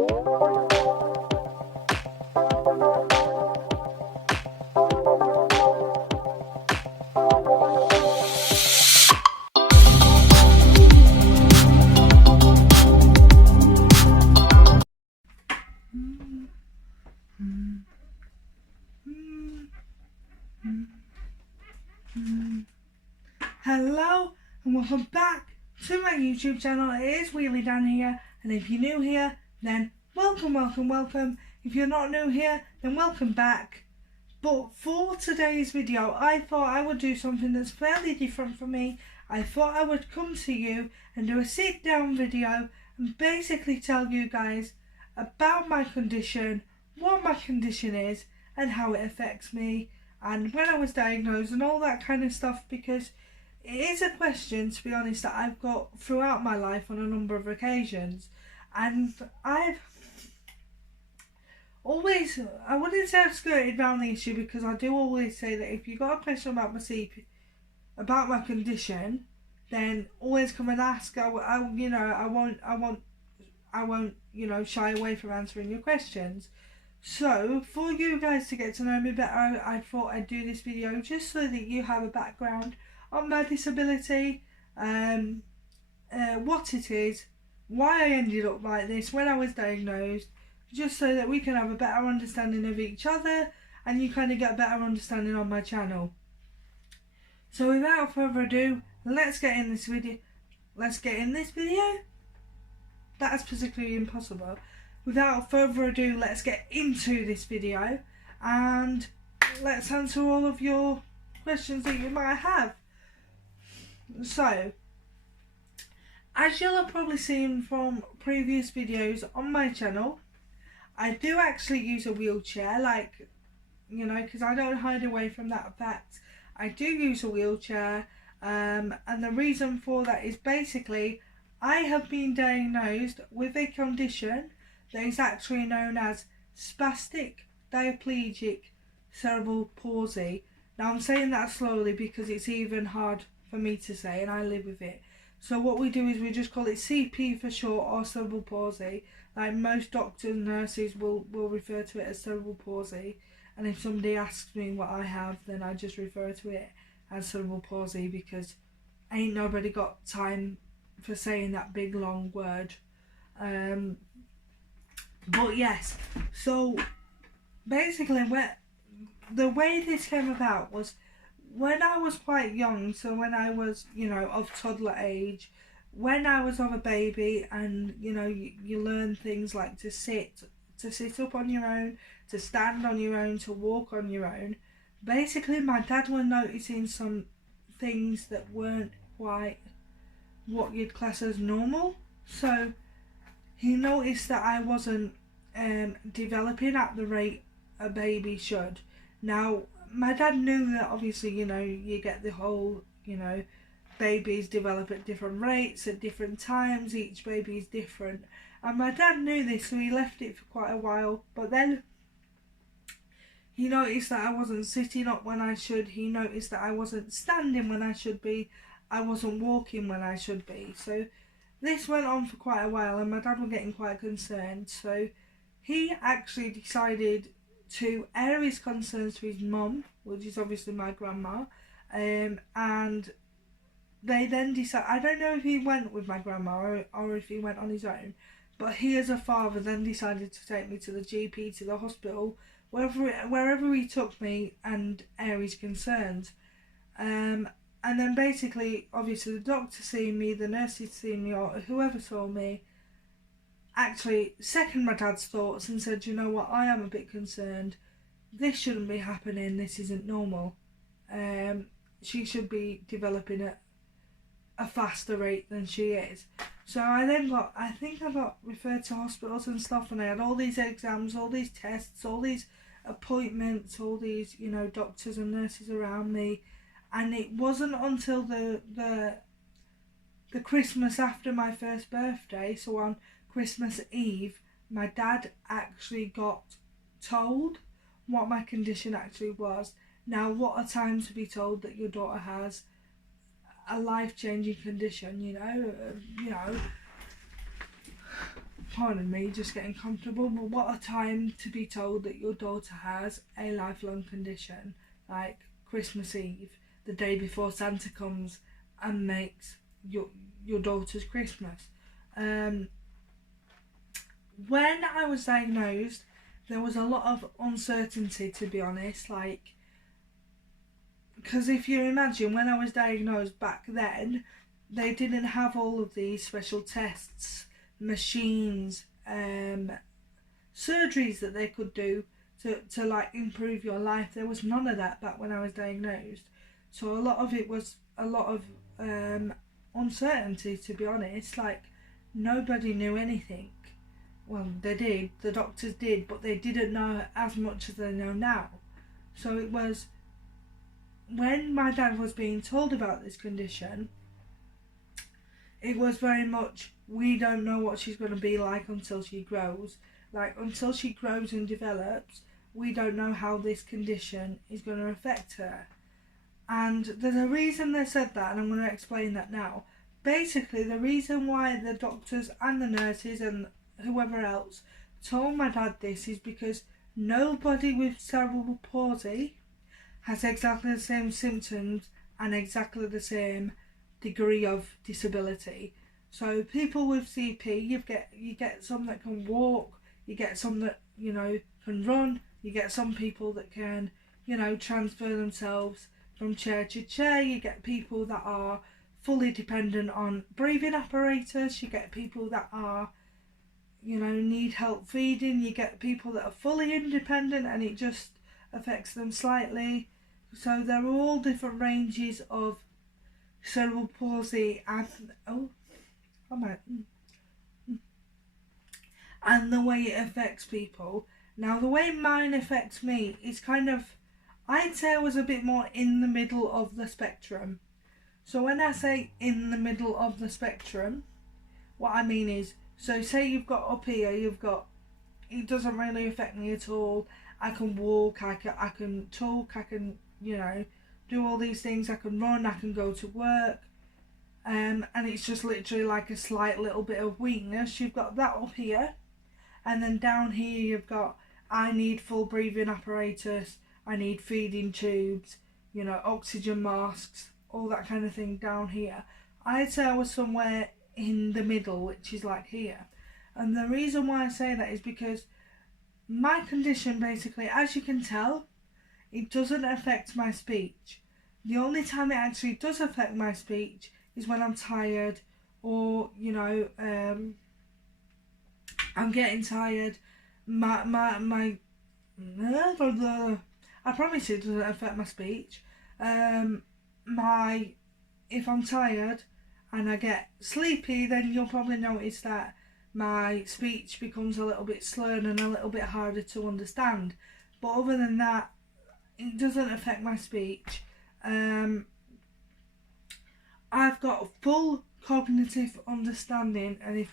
Hello and welcome back to my YouTube channel. It is Wheelie Dan here, and if you're new here, then welcome. If you're not new here, then welcome back. But for today's video, I thought I would do something that's fairly different for me. I thought I would come to you and do a sit down video and basically tell you guys about my condition, what my condition is and how it affects me, and when I was diagnosed and all that kind of stuff, because it is a question, to be honest, that I've got throughout my life on a number of occasions. And I've always, I wouldn't say I've skirted around the issue, because I do always say that if you've got a question about my about my condition, then always come and ask. I won't shy away from answering your questions. So for you guys to get to know me better, I thought I'd do this video just so that you have a background on my disability, what it is, why I ended up like this when I was diagnosed, just so that we can have a better understanding of each other and you kind of get a better understanding on my channel. So without further ado, let's get in this video. That's physically impossible. Without further ado, let's get into this video and let's answer all of your questions that you might have. So, as you'll have probably seen from previous videos on my channel, I do actually use a wheelchair, because I don't hide away from that fact. I do use a wheelchair, and the reason for that is basically I have been diagnosed with a condition that is actually known as spastic diplegic cerebral palsy. Now I'm saying that slowly because it's even hard for me to say and I live with it. So what we do is we just call it CP for short, or cerebral palsy. Like most doctors and nurses will refer to it as cerebral palsy, and if somebody asks me what I have, then I just refer to it as cerebral palsy, because ain't nobody got time for saying that big long word. But yes, so basically the way this came about was when I was quite young, so when I was, of toddler age, when I was of a baby, and you learn things like to sit up on your own, to stand on your own, to walk on your own. Basically my dad was noticing some things that weren't quite what you'd class as normal. So he noticed that I wasn't developing at the rate a baby should. Now my dad knew that obviously, you get the whole, babies develop at different rates at different times, each baby is different. And my dad knew this, so he left it for quite a while. But then he noticed that I wasn't sitting up when I should, he noticed that I wasn't standing when I should be, I wasn't walking when I should be. So this went on for quite a while and my dad was getting quite concerned. So he actually decided to air his concerns to his mum, which is obviously my grandma, and they then decided, I don't know if he went with my grandma or if he went on his own, but he as a father then decided to take me to the GP, to the hospital, wherever he took me, and air his concerns. And then basically, obviously the doctor seeing me, the nurses seeing me, or whoever saw me, actually seconded my dad's thoughts and said, you know what, I am a bit concerned. This shouldn't be happening. This isn't normal. She should be developing at a faster rate than she is. So I think I got referred to hospitals and stuff, and I had all these exams, all these tests, all these appointments, all these, doctors and nurses around me. And it wasn't until the Christmas after my first birthday, so on Christmas Eve, my dad actually got told what my condition actually was. Now, what a time to be told that your daughter has a life-changing condition, pardon me, just getting comfortable, but what a time to be told that your daughter has a lifelong condition, like Christmas Eve, the day before Santa comes and makes your daughter's Christmas. When I was diagnosed, there was a lot of uncertainty, to be honest, like, because if you imagine, when I was diagnosed back then, they didn't have all of these special tests, machines, surgeries that they could do to like improve your life. There was none of that back when I was diagnosed. So a lot of it was a lot of uncertainty, to be honest. Like, nobody knew anything. Well, they did, the doctors did, but they didn't know as much as they know now. So it was, when my dad was being told about this condition, it was very much, we don't know what she's going to be like until she grows. Like, until she grows and develops, we don't know how this condition is going to affect her. And there's a reason they said that, and I'm going to explain that now. Basically, the reason why the doctors and the nurses and whoever else told my dad this is because nobody with cerebral palsy has exactly the same symptoms and exactly the same degree of disability. So people with CP, you get some that can walk, you get some that, you know, can run, you get some people that can, you know, transfer themselves from chair to chair, you get people that are fully dependent on breathing apparatus, you get people that are, you know, need help feeding, you get people that are fully independent and it just affects them slightly. So they're all different ranges of cerebral palsy and the way it affects people. Now, the way mine affects me is kind of, I'd say I was a bit more in the middle of the spectrum. So when I say in the middle of the spectrum, what I mean is, so say you've got up here, it doesn't really affect me at all. I can walk, I can talk, I can, you know, do all these things, I can run, I can go to work. And it's just literally like a slight little bit of weakness. You've got that up here. And then down here you've got, I need full breathing apparatus, I need feeding tubes, you know, oxygen masks, all that kind of thing down here. I'd say I was somewhere in the middle, which is like here. And the reason why I say that is because my condition, basically, as you can tell, it doesn't affect my speech. The only time it actually does affect my speech is when I'm tired, or, you know, I'm getting tired. I promise it doesn't affect my speech. If I'm tired and I get sleepy, then you'll probably notice that my speech becomes a little bit slurred and a little bit harder to understand. But other than that, it doesn't affect my speech. I've got full cognitive understanding, and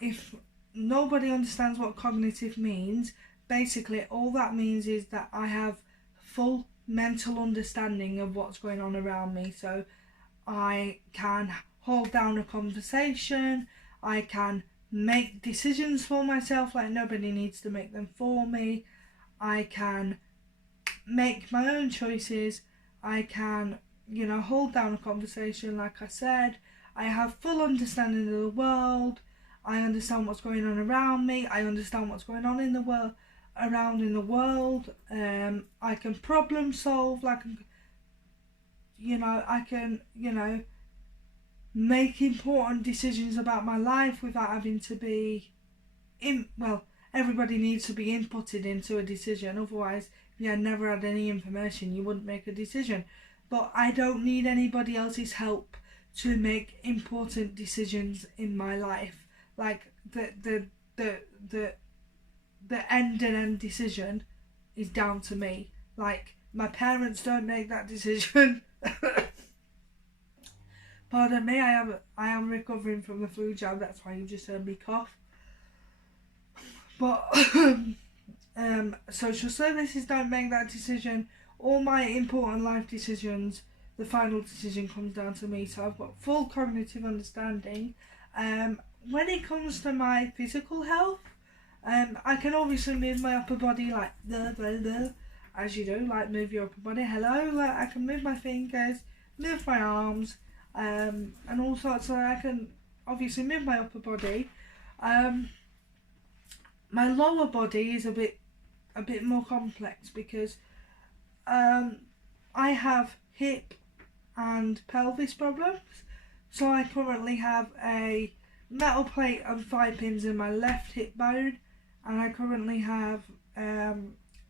if nobody understands what cognitive means, basically all that means is that I have full mental understanding of what's going on around me. So I can hold down a conversation, I can make decisions for myself, like nobody needs to make them for me, I can make my own choices, I can, you know, hold down a conversation, like I said. I have full understanding of the world, I understand what's going on around me, I understand what's going on in the world, I can problem solve, like, I can, make important decisions about my life without having to be everybody needs to be inputted into a decision, otherwise if you had never had any information you wouldn't make a decision. But I don't need anybody else's help to make important decisions in my life. Like the end decision is down to me. Like, my parents don't make that decision. Pardon me, I am recovering from the flu jab, that's why you just heard me cough. But social services don't make that decision. All my important life decisions, the final decision comes down to me. So I've got full cognitive understanding. when it comes to my physical health, I can obviously move my upper body like as you do, like move your upper body. Hello, like I can move my fingers, move my arms, and all sorts. So I can obviously move my upper body. My lower body is a bit more complex because I have hip and pelvis problems. So I currently have a metal plate and 5 pins in my left hip bone, and I currently have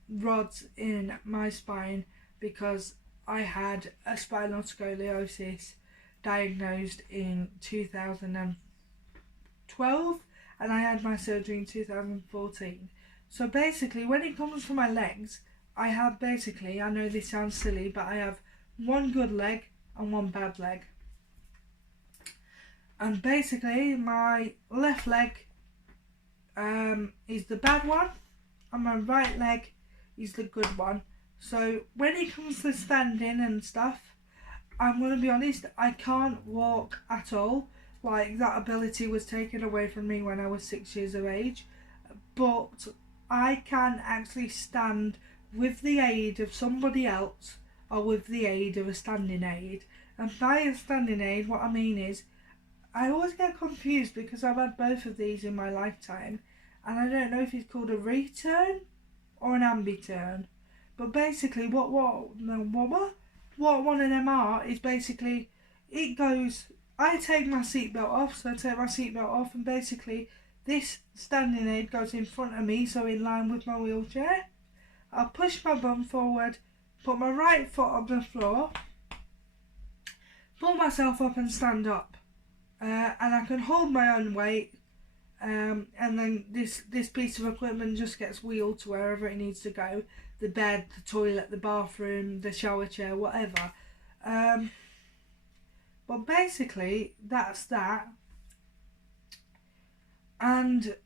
rods in my spine because I had a spinal scoliosis diagnosed in 2012 and I had my surgery in 2014. So basically, when it comes to my legs, I have basically, I know this sounds silly, but I have one good leg and one bad leg. And basically, my left leg is the bad one, and my right leg is the good one. So when it comes to standing and stuff, I'm going to be honest, I can't walk at all. Like, that ability was taken away from me when I was 6 years of age. But I can actually stand with the aid of somebody else or with the aid of a standing aid. And by a standing aid, what I mean is, I always get confused because I've had both of these in my lifetime, and I don't know if it's called a return or an ambi-turn. But basically, what one of them are is basically, it goes. I take my seatbelt off, so I take my seatbelt off, and basically this standing aid goes in front of me, so in line with my wheelchair. I'll push my bum forward, put my right foot on the floor, pull myself up and stand up. And I can hold my own weight, and then this piece of equipment just gets wheeled to wherever it needs to go. The bed, the toilet, the bathroom, the shower chair, whatever. But basically, that's that. And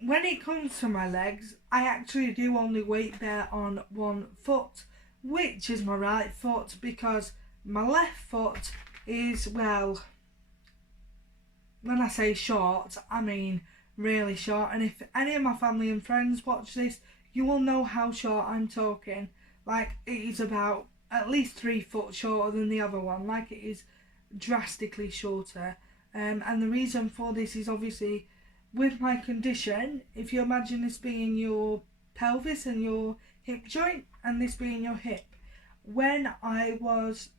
when it comes to my legs, I actually do only weight bear on one foot, which is my right foot, because my left foot is, well, when I say short, I mean really short. And if any of my family and friends watch this, you will know how short I'm talking. Like, it is about at least 3 foot shorter than the other one. Like, it is drastically shorter. And the reason for this is obviously with my condition. If you imagine this being your pelvis and your hip joint, and this being your hip. When I was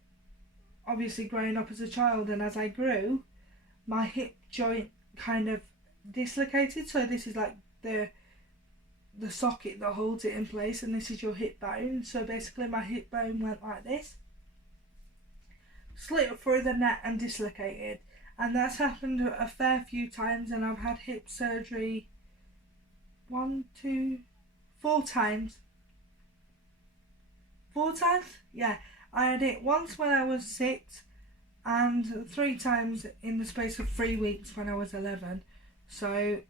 obviously growing up as a child, and as I grew, my hip joint kind of dislocated. So this is like the socket that holds it in place, and this is your hip bone. So basically my hip bone went like this, slit through the neck and dislocated. And that's happened a fair few times, and I've had hip surgery 4 times. 4 times? Yeah. I had it once when I was 6, and 3 times in the space of 3 weeks when I was 11. So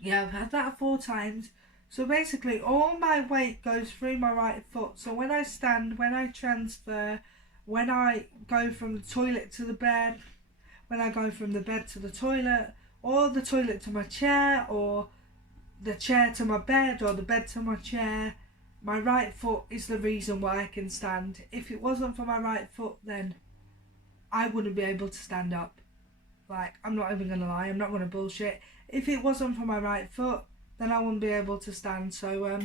yeah, I've had that 4 times. So basically all my weight goes through my right foot. So when I stand, when I transfer, when I go from the toilet to the bed, when I go from the bed to the toilet, or the toilet to my chair, or the chair to my bed, or the bed to my chair, my right foot is the reason why I can stand. If it wasn't for my right foot, then I wouldn't be able to stand up. Like, I'm not even going to lie, I'm not going to bullshit. If it wasn't for my right foot, then I wouldn't be able to stand. So,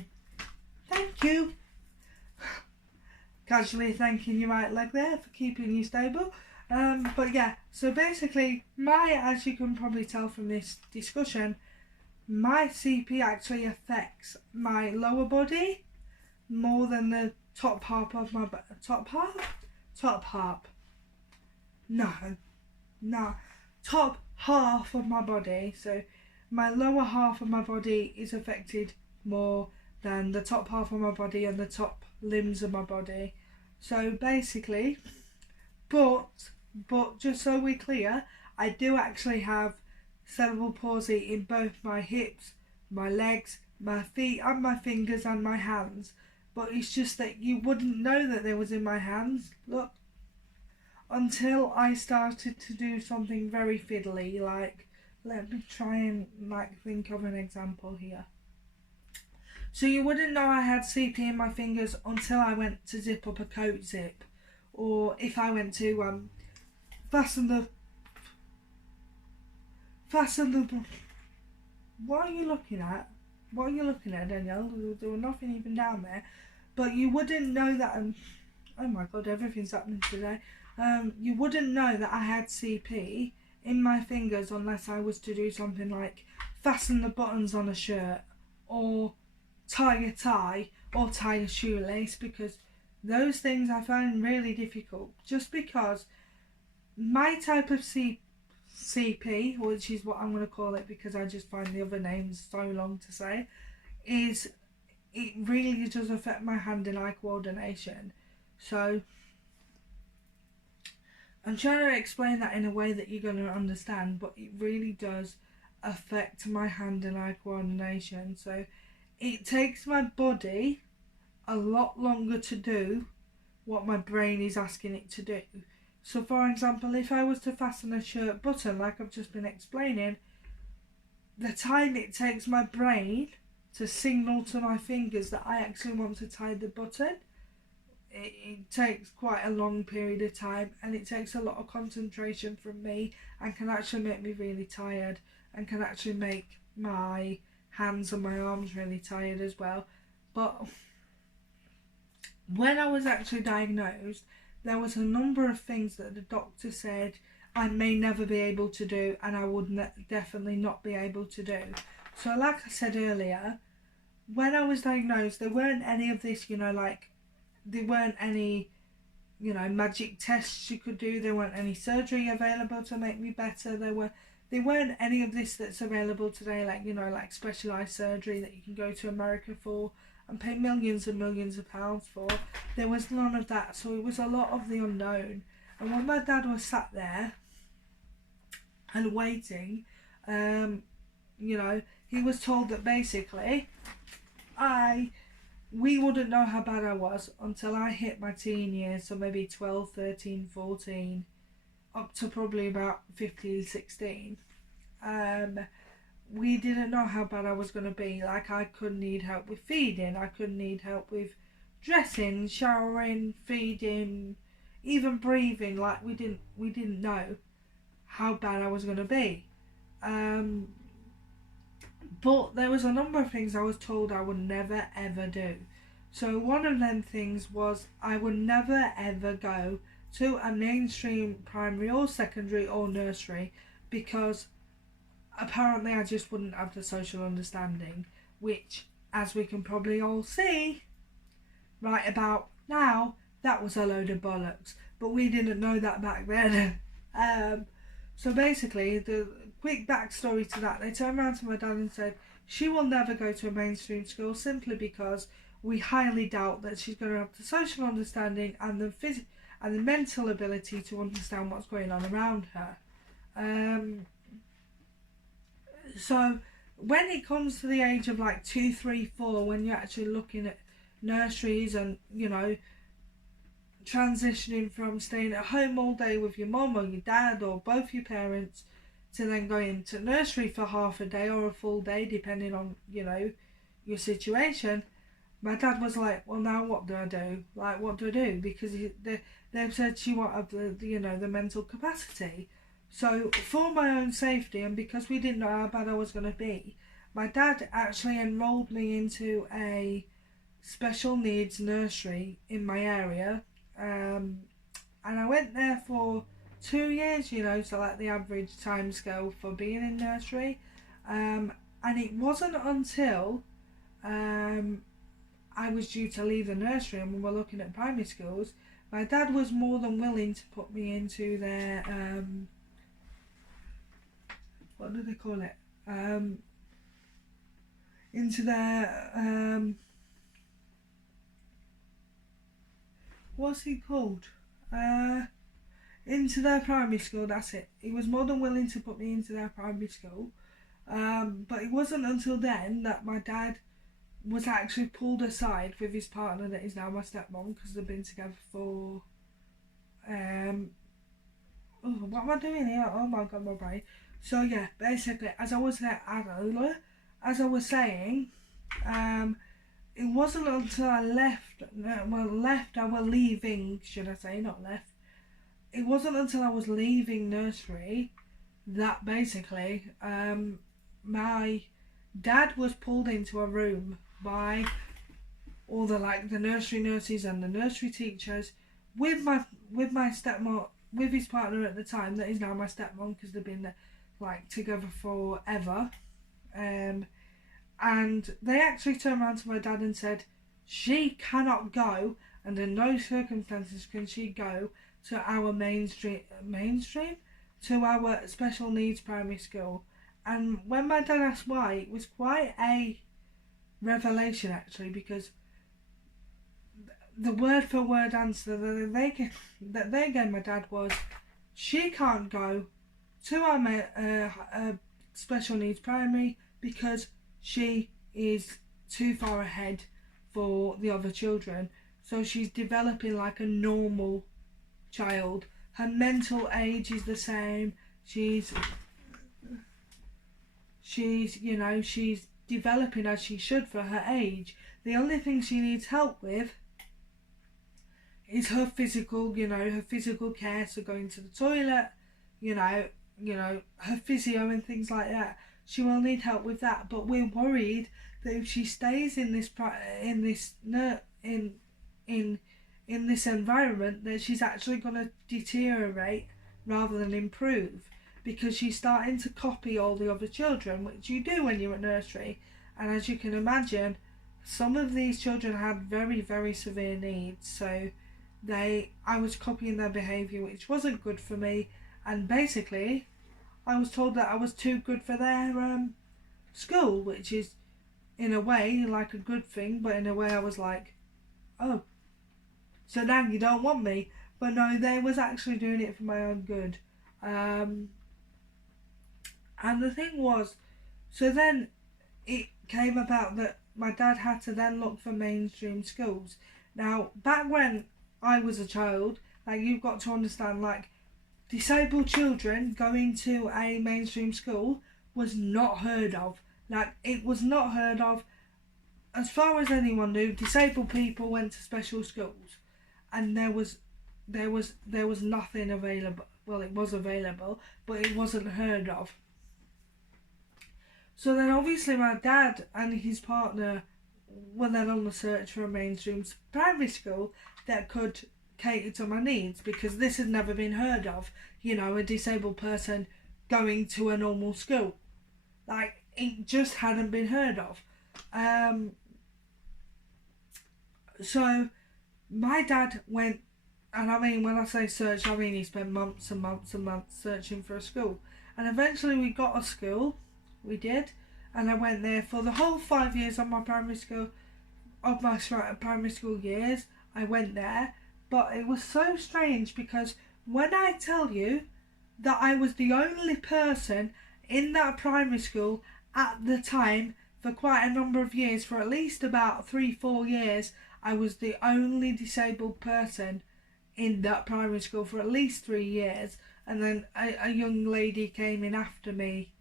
thank you. Casually thanking your right leg there for keeping you stable. But yeah, so basically, as you can probably tell from this discussion, my CP actually affects my lower body more than the top half of my top half of my body. So my lower half of my body is affected more than the top half of my body and the top limbs of my body. So basically, but just so we're clear, I do actually have cerebral palsy in both my hips, my legs, my feet and my fingers and my hands. But it's just that you wouldn't know that they was in my hands. Look. until I started to do something very fiddly, like, let me try and think of an example here. So you wouldn't know I had CP in my fingers until I went to zip up a coat zip, or if I went to fasten the. What are you looking at? What are you looking at, Danielle? There was nothing even down there, but you wouldn't know that. Oh my God, everything's happening today. You wouldn't know that I had CP in my fingers unless I was to do something like fasten the buttons on a shirt, or tie a tie, or tie a shoelace, because those things I found really difficult, just because my type of CP, which is what I'm going to call it because I just find the other names so long to say, is it really does affect my hand and eye coordination. So I'm trying to explain that in a way that you're going to understand, but it really does affect my hand and eye coordination. So it takes my body a lot longer to do what my brain is asking it to do. So for example, if I was to fasten a shirt button like I've just been explaining, the time it takes my brain to signal to my fingers that I actually want to tie the button, it takes quite a long period of time, and it takes a lot of concentration from me, and can actually make me really tired, and can actually make my hands and my arms really tired as well. But when I was actually diagnosed, there was a number of things that the doctor said I may never be able to do, and I would definitely not be able to do. So like I said earlier, when I was diagnosed, there weren't any of this, there weren't any, magic tests you could do. There weren't any surgery available to make me better. There weren't any of this that's available today, like specialised surgery that you can go to America for and pay millions and millions of pounds for. There was none of that, so it was a lot of the unknown. And when my dad was sat there and waiting, he was told that basically we wouldn't know how bad I was until I hit my teen years, so maybe 12, 13, 14, up to probably about 15, 16. We didn't know how bad I was going to be. Like, I could need help with feeding, I could need help with dressing, showering, feeding, even breathing. Like, we didn't know how bad I was going to be. But there was a number of things I was told I would never ever do. So one of them things was I would never ever go to a mainstream primary or secondary or nursery, because apparently I just wouldn't have the social understanding, which, as we can probably all see right about now, that was a load of bollocks. But we didn't know that back then. So basically, the quick backstory to that, they turned around to my dad and said she will never go to a mainstream school simply because we highly doubt that she's going to have the social understanding and the mental ability to understand what's going on around her. So when it comes to the age of like 2, 3, 4, when you're actually looking at nurseries and, transitioning from staying at home all day with your mum or your dad or both your parents to then going to nursery for half a day or a full day, depending on, your situation, my dad was like, well, now what do I do? Like, what do I do? Because they've said she won't have the mental capacity. So for my own safety, and because we didn't know how bad I was going to be, my dad actually enrolled me into a special needs nursery in my area. And I went there for 2 years, so like the average time scale for being in nursery. And it wasn't until I was due to leave the nursery and we were looking at primary schools, my dad was more than willing to put me into their, what do they call it? Into their, what's it called? Into their primary school, that's it. He was more than willing to put me into their primary school. But it wasn't until then that my dad was actually pulled aside with his partner that is now my stepmom, because they've been together for Oh, what am I doing here? Oh my god, my brain. So yeah, basically, as I was saying, it wasn't until I left. I was leaving. Should I say, not left? It wasn't until I was leaving nursery that basically, my dad was pulled into a room by all the nursery nurses and the nursery teachers with my stepmom, with his partner at the time that is now my stepmom, because they've been like together forever. And they actually turned around to my dad and said, she cannot go, under no circumstances can she go to our mainstream to our special needs primary school. And when my dad asked why, it was quite a revelation actually, because the word for word answer that they gave my dad was, she can't go to our special needs primary because she is too far ahead for the other children. So she's developing like a normal child. Her mental age is the same. She's she's developing as she should for her age. The only thing she needs help with is her physical, her physical care, so going to the toilet, her physio and things like that. She will need help with that, but we're worried that if she stays in this environment, that she's actually going to deteriorate rather than improve, because she's starting to copy all the other children, which you do when you're at nursery. And as you can imagine, some of these children had very, very severe needs, so I was copying their behaviour, which wasn't good for me. And basically I was told that I was too good for their school, which is in a way like a good thing, but in a way I was like, oh, so now you don't want me. But no, they was actually doing it for my own good. And the thing was, so then it came about that my dad had to then look for mainstream schools. Now, back when I was a child, like, you've got to understand, like, disabled children going to a mainstream school was not heard of. Like, it was not heard of. As far as anyone knew, disabled people went to special schools, and there was nothing available. Well, it was available, but it wasn't heard of. So then obviously my dad and his partner were then on the search for a mainstream primary school that could cater to my needs, because this had never been heard of, a disabled person going to a normal school. Like, it just hadn't been heard of. So my dad went, and I mean, when I say search, I mean he spent months and months and months searching for a school. And eventually we got a school, we did, and I went there for the whole 5 years of my primary school years. I went there, but it was so strange, because when I tell you that I was the only person in that primary school at the time for quite a number of years, for at least about 3-4 years, I was the only disabled person in that primary school for at least 3 years. And then a young lady came in after me,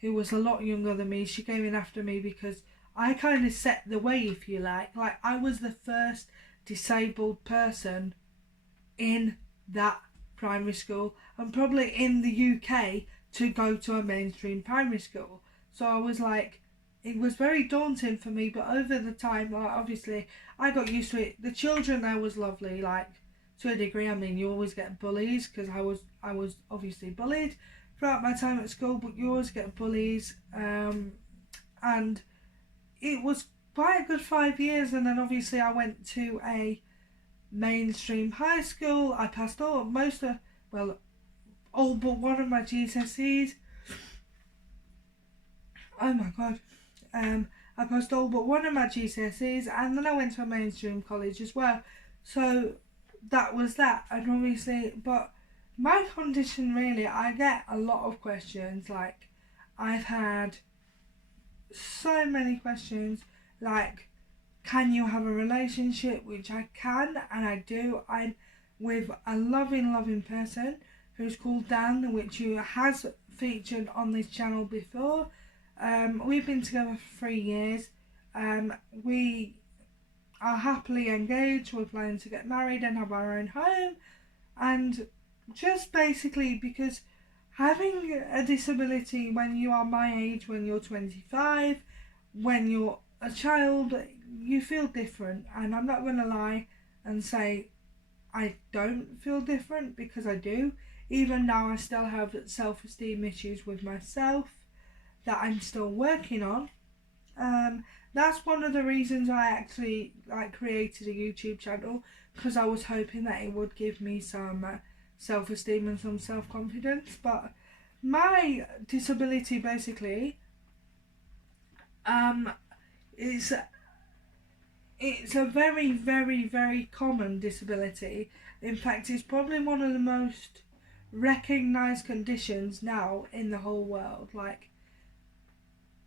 who was a lot younger than me. She came in after me because I kind of set the way, if you like. Like, I was the first disabled person in that primary school, and probably in the UK, to go to a mainstream primary school. So I was like, it was very daunting for me, but over the time, like, obviously I got used to it. The children there was lovely, like, to a degree. I mean, you always get bullies, because I was obviously bullied throughout my time at school, but you always get bullies, and it was quite a good 5 years. And then obviously I went to a mainstream high school. I passed all but one of my GCSEs. Oh my god. I passed all but one of my GCSEs, and then I went to a mainstream college as well. So that was that. And obviously, but my condition, really, I get a lot of questions. Like, I've had so many questions, like, can you have a relationship? Which I can, and I do. I'm with a loving person. who's called Dan, which has featured on this channel before. We've been together for 3 years. We are happily engaged. We're planning to get married and have our own home. And just basically because having a disability when you are my age, when you're 25, when you're a child, you feel different. And I'm not going to lie and say I don't feel different, because I do. Even now I still have self-esteem issues with myself that I'm still working on. That's one of the reasons I actually created a YouTube channel, because I was hoping that it would give me some self-esteem and some self-confidence. But my disability basically is it's a very, very, very common disability. In fact, it's probably one of the most recognised conditions now in the whole world. Like,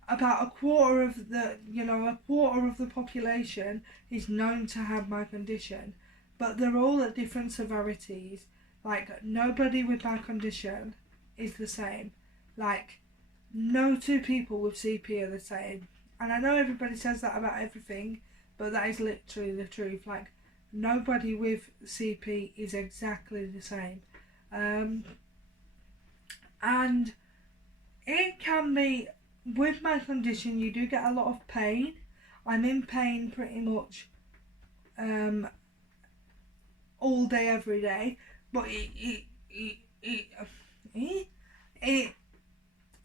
about a quarter of the population is known to have my condition, but they're all at different severities. Like, nobody with my condition is the same. Like, no two people with CP are the same. And I know everybody says that about everything, but that is literally the truth. Like, nobody with CP is exactly the same. And it can be, with my condition, you do get a lot of pain. I'm in pain pretty much all day, every day. But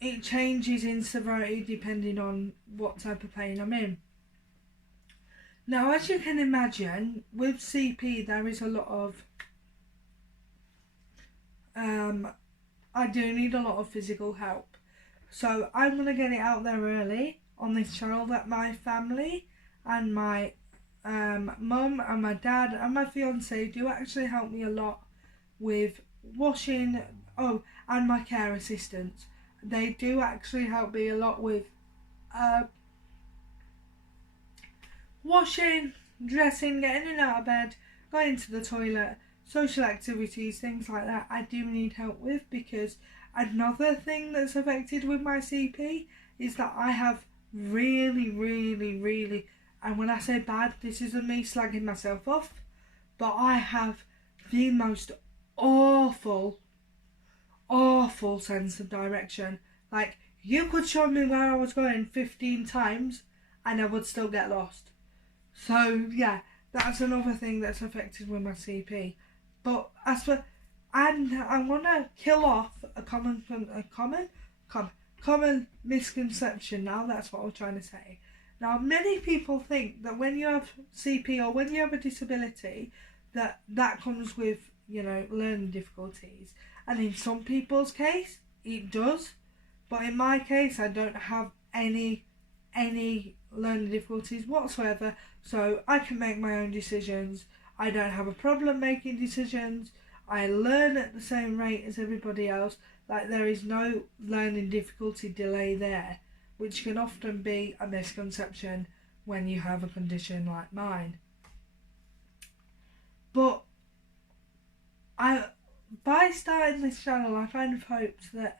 it changes in severity depending on what type of pain I'm in. Now, as you can imagine, with CP there is a lot of I do need a lot of physical help. So I'm going to get it out there early on this channel that my family and my mum and my dad and my fiance do actually help me a lot with washing. Oh, and my care assistants. They do actually help me a lot with washing, dressing, getting in and out of bed, going to the toilet, social activities, things like that. I do need help with, because another thing that's affected with my CP is that I have really, and when I say bad, this isn't me slagging myself off, but I have the most awful sense of direction. Like, you could show me where I was going 15 times and I would still get lost. So yeah, that's another thing that's affected with my CP. But as for, and I want to kill off a common misconception now. That's what I'm trying to say. Now, many people think that when you have CP or when you have a disability, that comes with, learning difficulties. And in some people's case, it does. But in my case, I don't have any learning difficulties whatsoever. So I can make my own decisions. I don't have a problem making decisions. I learn at the same rate as everybody else. Like, there is no learning difficulty delay there, which can often be a misconception when you have a condition like mine. But by starting this channel, I kind of hoped that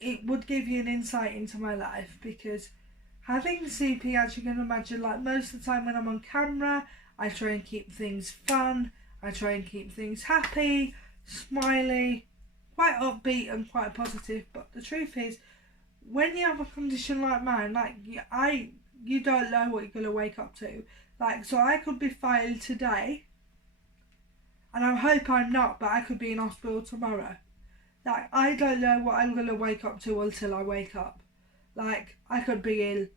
it would give you an insight into my life, because having CP, as you can imagine, like, most of the time when I'm on camera, I try and keep things fun, I try and keep things happy, smiley, quite upbeat and quite positive. But the truth is, when you have a condition like mine, like, you don't know what you're going to wake up to. Like, so I could be filed today, and I hope I'm not, but I could be in hospital tomorrow. Like, I don't know what I'm going to wake up to until I wake up. Like, I could be in,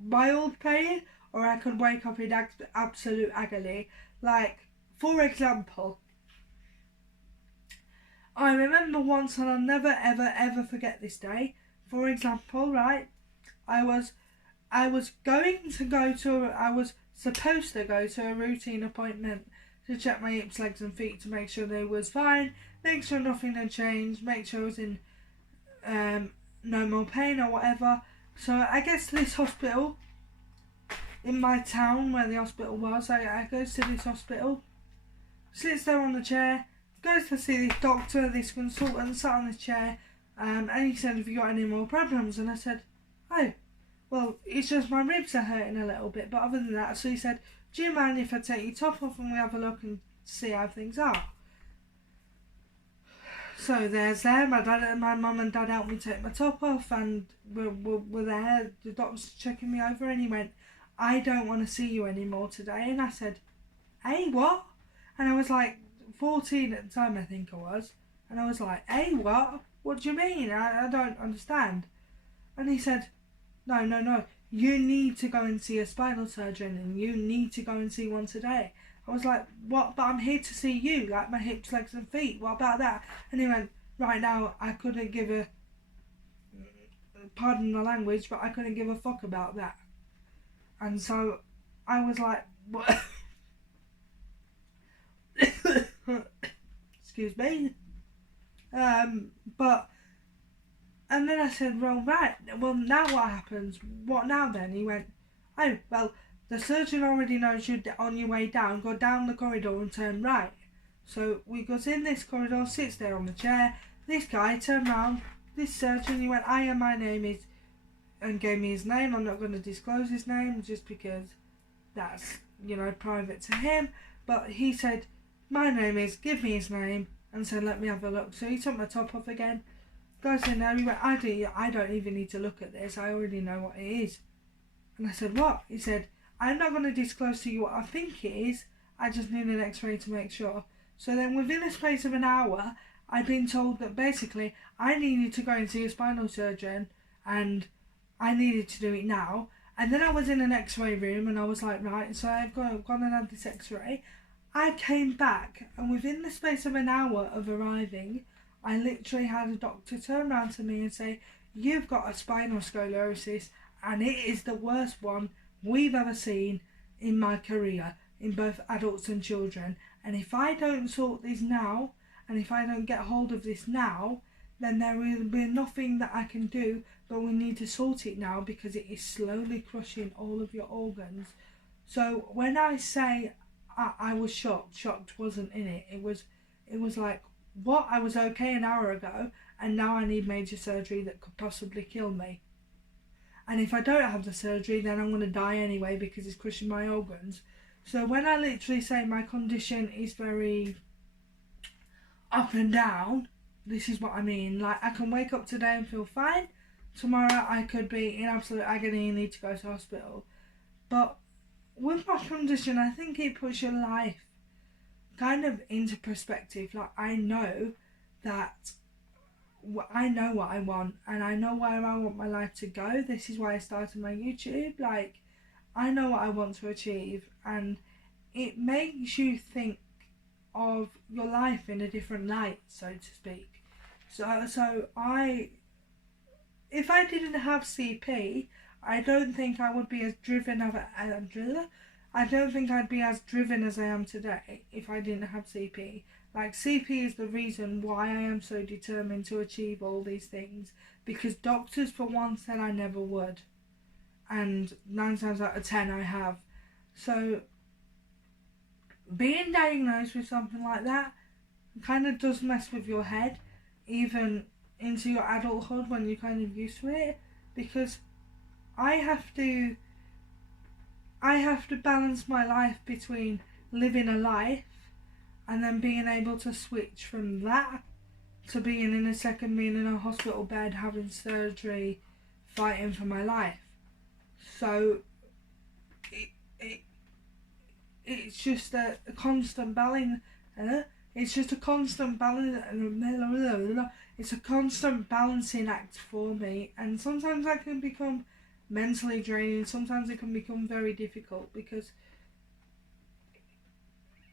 mild pain, or I could wake up in absolute agony. Like, for example, I remember once, and I'll never ever forget this day. For example, right, I was supposed to go to a routine appointment to check my hips, legs and feet to make sure they was fine, make sure nothing had changed, make sure I was in no more pain or whatever. So I get to this hospital in my town where the hospital was. I goes to this hospital, sits there on the chair, goes to see this doctor, this consultant, sat on the chair, and he said, have you got any more problems? And I said, oh, well, it's just my ribs are hurting a little bit, but other than that, so he said, do you mind if I take your top off and we have a look and see how things are? So there's there, my mum and dad helped me take my top off, and we're there, the doctor's checking me over, and he went, I don't want to see you anymore today. And I said, hey, what? And I was like 14 at the time, I think I was, and I was like, hey, what? What do you mean? I don't understand. And he said, no, you need to go and see a spinal surgeon, and you need to go and see one today. I was like, what? But I'm here to see you, like my hips, legs and feet. What about that? And he went, right now, I couldn't give a, pardon the language, but I couldn't give a fuck about that. And so I was like, what? Excuse me. But, and then I said, well, right, well, now what happens? What now then? He went, oh, well, the surgeon already knows you're on your way down. Go down the corridor and turn right. So we goes in this corridor, sits there on the chair. This guy turned round, this surgeon, he went, hiya, my name is, and gave me his name. I'm not going to disclose his name just because that's, private to him. But he said, my name is, give me his name, and said, let me have a look. So he took my top off again. Goes in there, he went, I don't even need to look at this. I already know what it is. And I said, what? He said, I'm not going to disclose to you what I think it is. I just need an x-ray to make sure. So then within a space of an hour, I'd been told that basically I needed to go and see a spinal surgeon, and I needed to do it now. And then I was in an x-ray room, and I was like, right, so I've gone and had this x-ray. I came back, and within the space of an hour of arriving, I literally had a doctor turn around to me and say, you've got a spinal scoliosis, and it is the worst one we've ever seen in my career, in both adults and children. And if I don't sort this now, and if I don't get hold of this now, then there will be nothing that I can do, but we need to sort it now because it is slowly crushing all of your organs. So when I say I was shocked wasn't in it. It was like, what? I was okay an hour ago, and now I need major surgery that could possibly kill me. And if I don't have the surgery, then I'm going to die anyway because it's crushing my organs. So when I literally say my condition is very up and down, this is what I mean. Like, I can wake up today and feel fine. Tomorrow I could be in absolute agony and need to go to hospital. But with my condition, I think it puts your life kind of into perspective. Like, I know that I know what I want, and I know where I want my life to go. This is why I started my YouTube. Like, I know what I want to achieve, and it makes you think of your life in a different light, so to speak. So if I didn't have CP, I don't think I would be as driven I don't think I'd be as driven as I am today if I didn't have CP. Like, CP is the reason why I am so determined to achieve all these things, because doctors for one said I never would, and 9 times out of 10 I have. So being diagnosed with something like that kind of does mess with your head, even into your adulthood when you're kind of used to it, because I have to balance my life between living a life and then being able to switch from that to being in a second, being in a hospital bed, having surgery, fighting for my life. So it's just a constant balance. It's just a constant balance. It's a constant balancing act for me, and sometimes that can become mentally draining. Sometimes it can become very difficult because,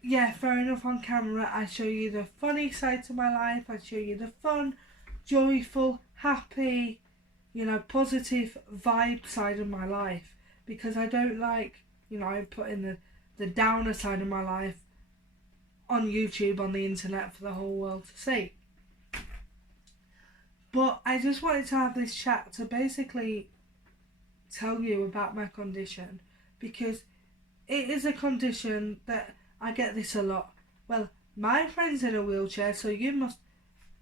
yeah, fair enough, on camera I show you the funny side to my life. I show you the fun, joyful, happy, positive vibe side of my life, because I don't like, putting the downer side of my life on YouTube, on the internet, for the whole world to see. But I just wanted to have this chat to basically tell you about my condition, because it is a condition that I get this a lot. Well, my friend's in a wheelchair, so you must.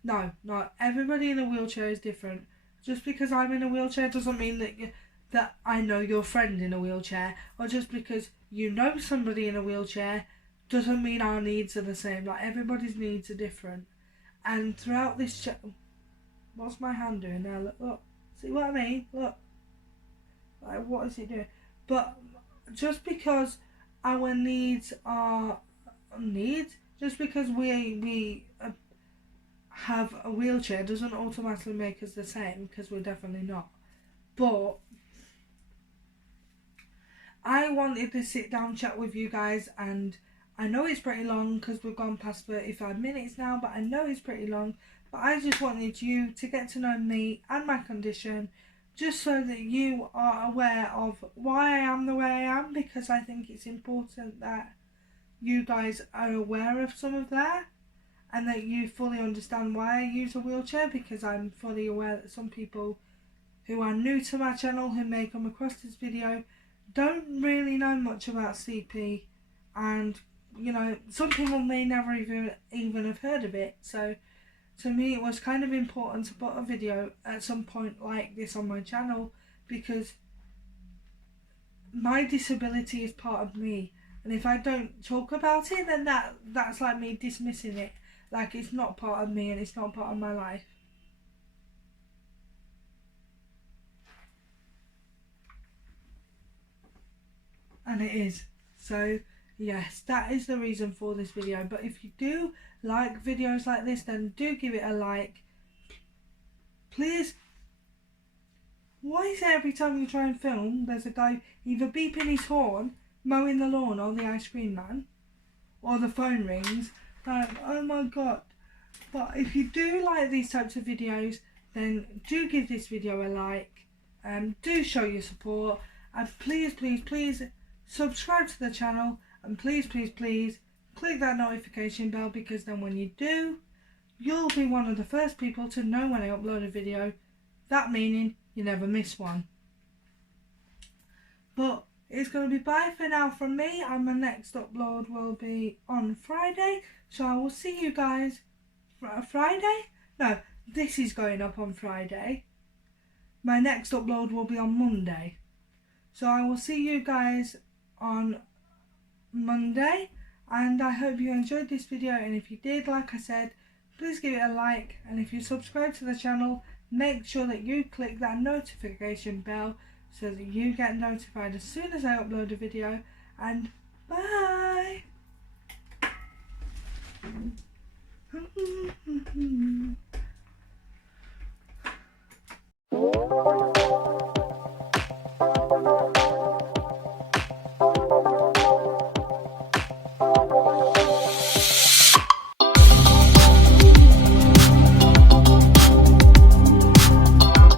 No, not everybody in a wheelchair is different. Just because I'm in a wheelchair doesn't mean that I know your friend in a wheelchair, or just because you know somebody in a wheelchair doesn't mean our needs are the same. Like, everybody's needs are different. And throughout this what's my hand doing now? Look, see what I mean? Look, like, what is it doing? But just because our needs are needs, just because we have a wheelchair doesn't automatically make us the same, because we're definitely not. But I wanted to sit down chat with you guys, and I know it's pretty long because we've gone past 35 minutes now, but I know it's pretty long. But I just wanted you to get to know me and my condition, just so that you are aware of why I am the way I am, because I think it's important that you guys are aware of some of that, and that you fully understand why I use a wheelchair, because I'm fully aware that some people who are new to my channel, who may come across this video, don't really know much about CP, and some people may never even have heard of it. So to me, it was kind of important to put a video at some point like this on my channel, because my disability is part of me, and if I don't talk about it, then that's like me dismissing it, like it's not part of me and it's not part of my life. And it is. So yes, that is the reason for this video. But if you do like videos like this, then do give it a like. Please. Why is it every time you try and film, there's a guy either beeping his horn, mowing the lawn, or the ice cream man, or the phone rings? Like, oh my god. But if you do like these types of videos, then do give this video a like. Do show your support, and please, please, please subscribe to the channel, and please, please, please click that notification bell, because then when you do, you'll be one of the first people to know when I upload a video. That meaning you never miss one. But it's going to be bye for now from me, and my next upload will be on Friday. So I will see you guys Friday? No, this is going up on Friday. My next upload will be on Monday. So I will see you guys on Monday, and I hope you enjoyed this video, and if you did, like I said, please give it a like, and if you subscribe to the channel, make sure that you click that notification bell so that you get notified as soon as I upload a video, and bye!